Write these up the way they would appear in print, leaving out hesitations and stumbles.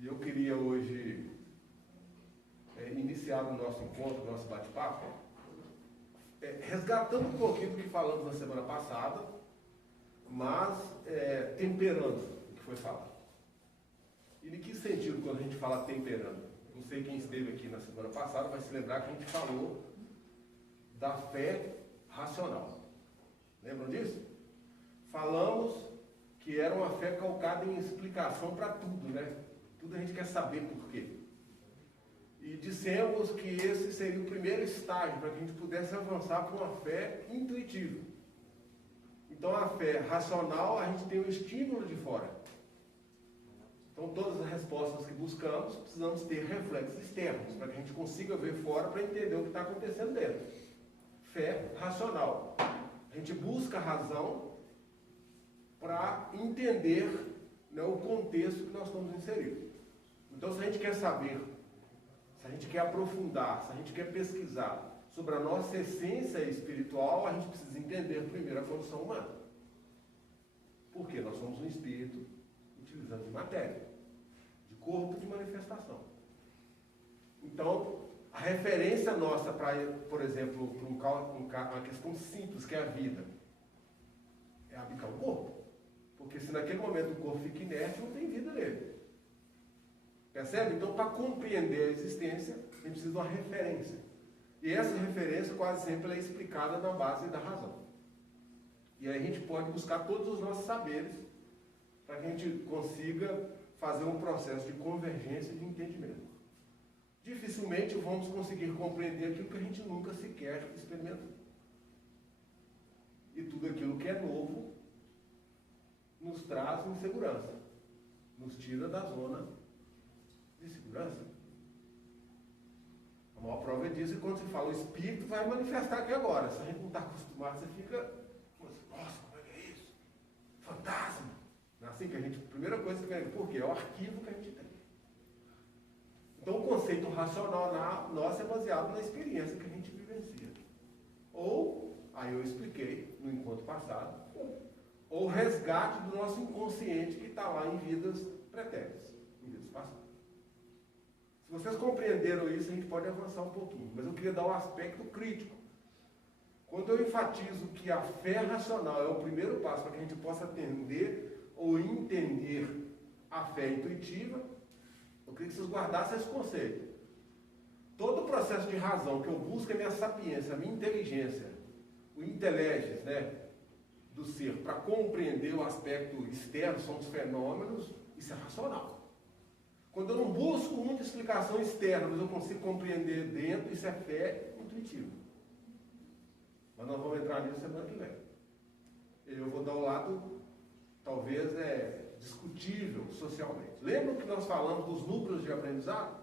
E eu queria hoje iniciar o nosso encontro, o nosso bate-papo, resgatando um pouquinho do que falamos na semana passada, mas temperando o que foi falado. E em que sentido quando a gente fala temperando? Não sei quem esteve aqui na semana passada vai se lembrar que a gente falou da fé racional. Lembram disso? Falamos que era uma fé calcada em explicação para tudo, né? Tudo a gente quer saber por quê. E dissemos que esse seria o primeiro estágio para que a gente pudesse avançar para uma fé intuitiva. Então a fé racional, a gente tem o estímulo de fora. Então todas as respostas que buscamos, precisamos ter reflexos externos, para que a gente consiga ver fora para entender o que está acontecendo dentro. Fé racional. A gente busca a razão para entender, né, o contexto que nós estamos inseridos. Então, se a gente quer saber, se a gente quer aprofundar, se a gente quer pesquisar sobre a nossa essência espiritual, a gente precisa entender primeiro a condição humana. Porque nós somos um espírito utilizando de matéria, de corpo de manifestação. Então, a referência nossa para, por exemplo, para uma questão simples que é a vida, é habitar o corpo. Porque se naquele momento o corpo fica inerte, não tem vida nele. Percebe? Então, para compreender a existência, a gente precisa de uma referência. E essa referência quase sempre é explicada na base da razão. E aí a gente pode buscar todos os nossos saberes para que a gente consiga fazer um processo de convergência e de entendimento. Dificilmente vamos conseguir compreender aquilo que a gente nunca sequer experimentou. E tudo aquilo que é novo nos traz insegurança, nos tira da zona de segurança. A maior prova disso é quando se fala o espírito vai manifestar aqui agora. Se a gente não está acostumado, você fica, nossa, como é que é isso? Fantasma! Não é assim que a gente, a primeira coisa que vem, por quê? É o arquivo que a gente tem. Então o conceito racional nosso é baseado na experiência que a gente vivencia. Ou, aí eu expliquei no encontro passado, ou resgate do nosso inconsciente que está lá em vidas pretéritas, em vidas passadas. Se vocês compreenderam isso, a gente pode avançar um pouquinho. Mas eu queria dar um aspecto crítico. Quando eu enfatizo que a fé racional é o primeiro passo para que a gente possa atender ou entender a fé intuitiva, eu queria que vocês guardassem esse conceito. Todo o processo de razão que eu busco é minha sapiência, a minha inteligência, o inteligência, né, do ser, para compreender o aspecto externo, são os fenômenos, isso é racional. Quando eu não busco muita explicação externa, mas eu consigo compreender dentro, isso é fé intuitiva. Mas nós vamos entrar nisso semana que vem. Eu vou dar o lado, talvez, discutível socialmente. Lembram que nós falamos dos núcleos de aprendizado?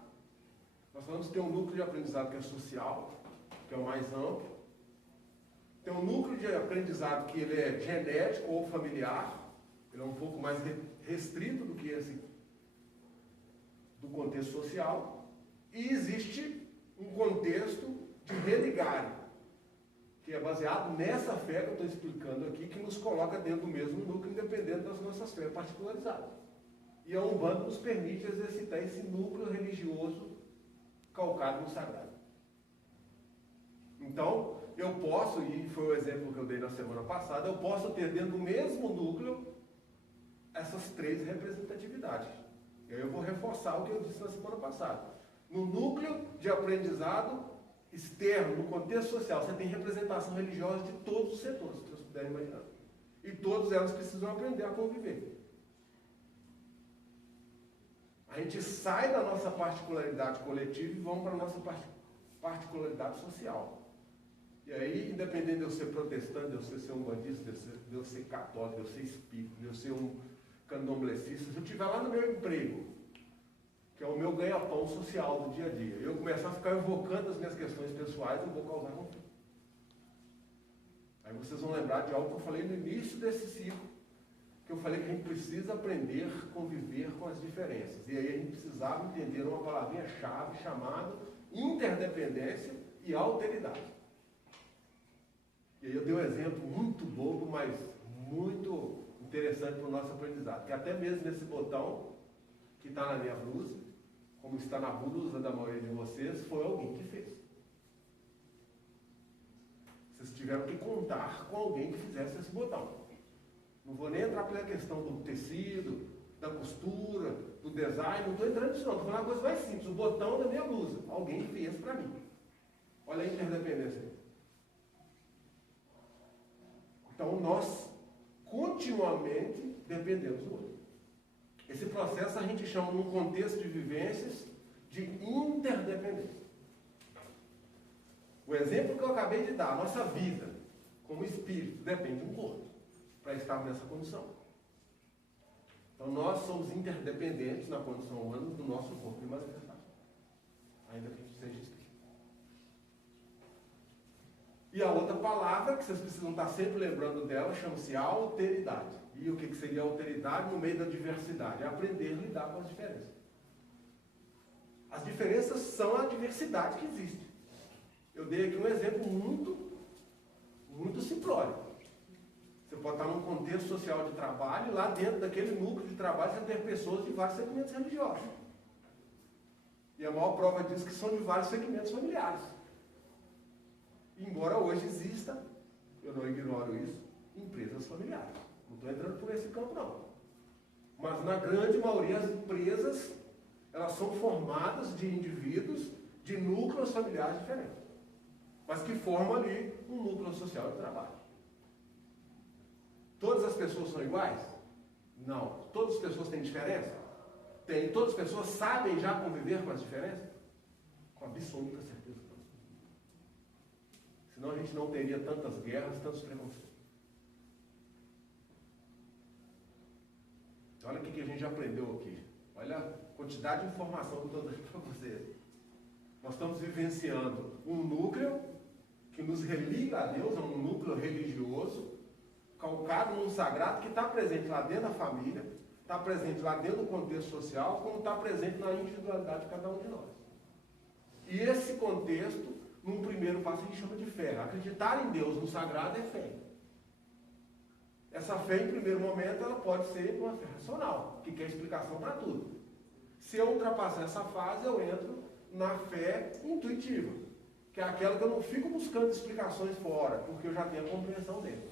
Nós falamos que tem um núcleo de aprendizado que é social, que é o mais amplo. Tem um núcleo de aprendizado que ele é genético ou familiar, ele é um pouco mais restrito do que esse do contexto social. E existe um contexto de religar, que é baseado nessa fé que eu estou explicando aqui, que nos coloca dentro do mesmo núcleo, independente das nossas fés particularizadas. E a Umbanda nos permite exercitar esse núcleo religioso calcado no sagrado. Então, eu posso, e foi o exemplo que eu dei na semana passada, eu posso ter dentro do mesmo núcleo essas três representatividades. E aí eu vou reforçar o que eu disse na semana passada. No núcleo de aprendizado externo, no contexto social, você tem representação religiosa de todos os setores, se vocês puderem imaginar. E todas elas precisam aprender a conviver. A gente sai da nossa particularidade coletiva e vamos para a nossa particularidade social. E aí, independente de eu ser protestante, de eu ser umbandista, de eu ser católico, de eu ser espírita, de eu ser um candomblessista, se eu estiver lá no meu emprego, que é o meu ganha-pão social do dia a dia, e eu começar a ficar evocando as minhas questões pessoais, eu vou causar conflito. Aí vocês vão lembrar de algo que eu falei no início desse ciclo, que eu falei que a gente precisa aprender a conviver com as diferenças. E aí a gente precisava entender uma palavrinha-chave chamada interdependência e alteridade. E aí eu dei um exemplo muito bobo, mas muito interessante para o nosso aprendizado, que até mesmo nesse botão que está na minha blusa, como está na blusa da maioria de vocês, foi alguém que fez. Vocês tiveram que contar com alguém que fizesse esse botão. Não vou nem entrar pela questão do tecido, da costura, do design, não estou entrando nisso não, estou falando uma coisa mais simples, o botão da minha blusa, alguém fez para mim. Olha a interdependência aí. Então nós continuamente dependemos do outro. Esse processo a gente chama, num contexto de vivências, de interdependência. O exemplo que eu acabei de dar, a nossa vida, como espírito, depende um corpo, para estar nessa condição. Então nós somos interdependentes na condição humana do nosso corpo de manifestação, ainda que a gente seja espírito. E a outra palavra, que vocês precisam estar sempre lembrando dela, chama-se alteridade. E o que seria alteridade no meio da diversidade? É aprender a lidar com as diferenças. As diferenças são a diversidade que existe. Eu dei aqui um exemplo muito simplório. Você pode estar num contexto social de trabalho, e lá dentro daquele núcleo de trabalho você tem pessoas de vários segmentos religiosos. E a maior prova disso é que são de vários segmentos familiares. Embora hoje exista, eu não ignoro isso, empresas familiares. Não estou entrando por esse campo, não. Mas na grande maioria as empresas, elas são formadas de indivíduos de núcleos familiares diferentes, mas que formam ali um núcleo social de trabalho. Todas as pessoas são iguais? Não. Todas as pessoas têm diferença? Tem. Todas as pessoas sabem já conviver com as diferenças? Com absoluta certeza não. Senão a gente não teria tantas guerras, tantos preconceitos. Olha o que a gente já aprendeu aqui. Olha a quantidade de informação que eu estou dando para vocês. Nós estamos vivenciando um núcleo que nos religa a Deus, é um núcleo religioso, calcado num sagrado que está presente lá dentro da família, está presente lá dentro do contexto social, como está presente na individualidade de cada um de nós. E esse contexto, num primeiro passo, a gente chama de fé. Acreditar em Deus, no sagrado, é fé. Essa fé, em primeiro momento, ela pode ser uma fé racional, que quer explicação para tudo. Se eu ultrapassar essa fase, eu entro na fé intuitiva, que é aquela que eu não fico buscando explicações fora, porque eu já tenho a compreensão dentro.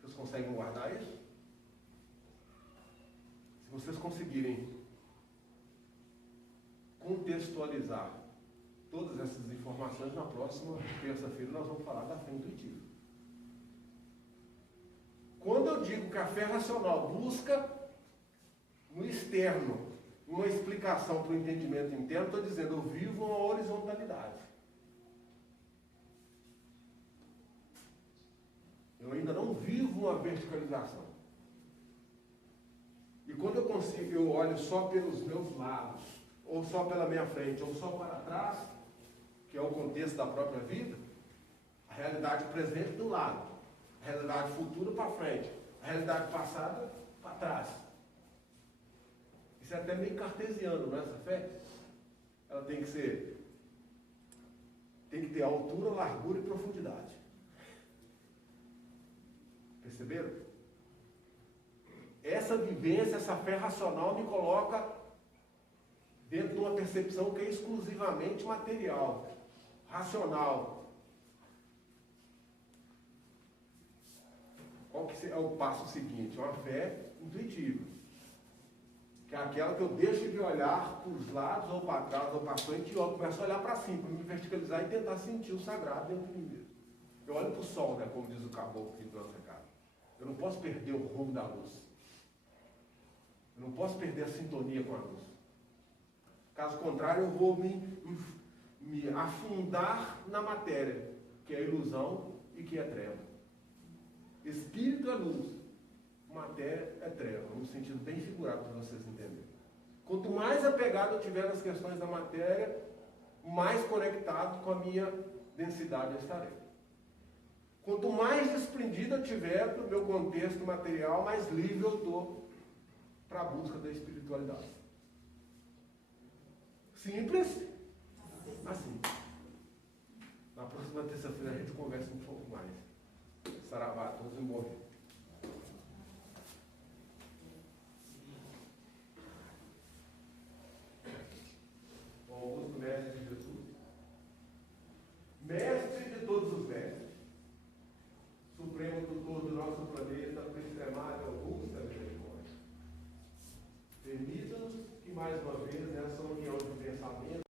Vocês conseguem guardar isso? Se vocês conseguirem contextualizar todas essas informações, na próxima terça-feira nós vamos falar da fé intuitiva. Quando eu digo que a fé racional busca no externo uma explicação para o entendimento interno, estou dizendo, eu vivo uma horizontalidade. Eu ainda não vivo uma verticalização. E quando eu olho só pelos meus lados, ou só pela minha frente, ou só para trás, que é o contexto da própria vida, a realidade presente do lado, a realidade futura para frente, a realidade passada para trás. Isso é até meio cartesiano, não é essa fé? Ela tem que ter altura, largura e profundidade. Perceberam? Essa vivência, essa fé racional me coloca dentro de uma percepção que é exclusivamente material, racional. Qual que é o passo seguinte? Uma fé intuitiva, que é aquela que eu deixo de olhar para os lados, ou para trás, ou para frente, e eu começo a olhar para cima, para me verticalizar e tentar sentir o sagrado dentro de mim mesmo. Eu olho para o sol, né, como diz o caboclo aqui do nosso recado. Eu não posso perder o rumo da luz. Eu não posso perder a sintonia com a luz. Caso contrário, eu vou me afundar na matéria, que é ilusão e que é treva. Espírito é luz, matéria é treva, num sentido bem figurado para vocês entenderem. Quanto mais apegado eu tiver nas questões da matéria, mais conectado com a minha densidade eu estarei. Quanto mais desprendido eu tiver do meu contexto material, mais livre eu estou para a busca da espiritualidade. Simples? Assim. Na próxima terça-feira a gente conversa um pouco mais. Saravá, todos envolvidos. O Augusto, mestre de Jesus. Mestre de todos os mestres. Supremo tutor do nosso planeta, por extremada e augusta misericórdia. Permita-nos que mais uma vez nessa união de pensamento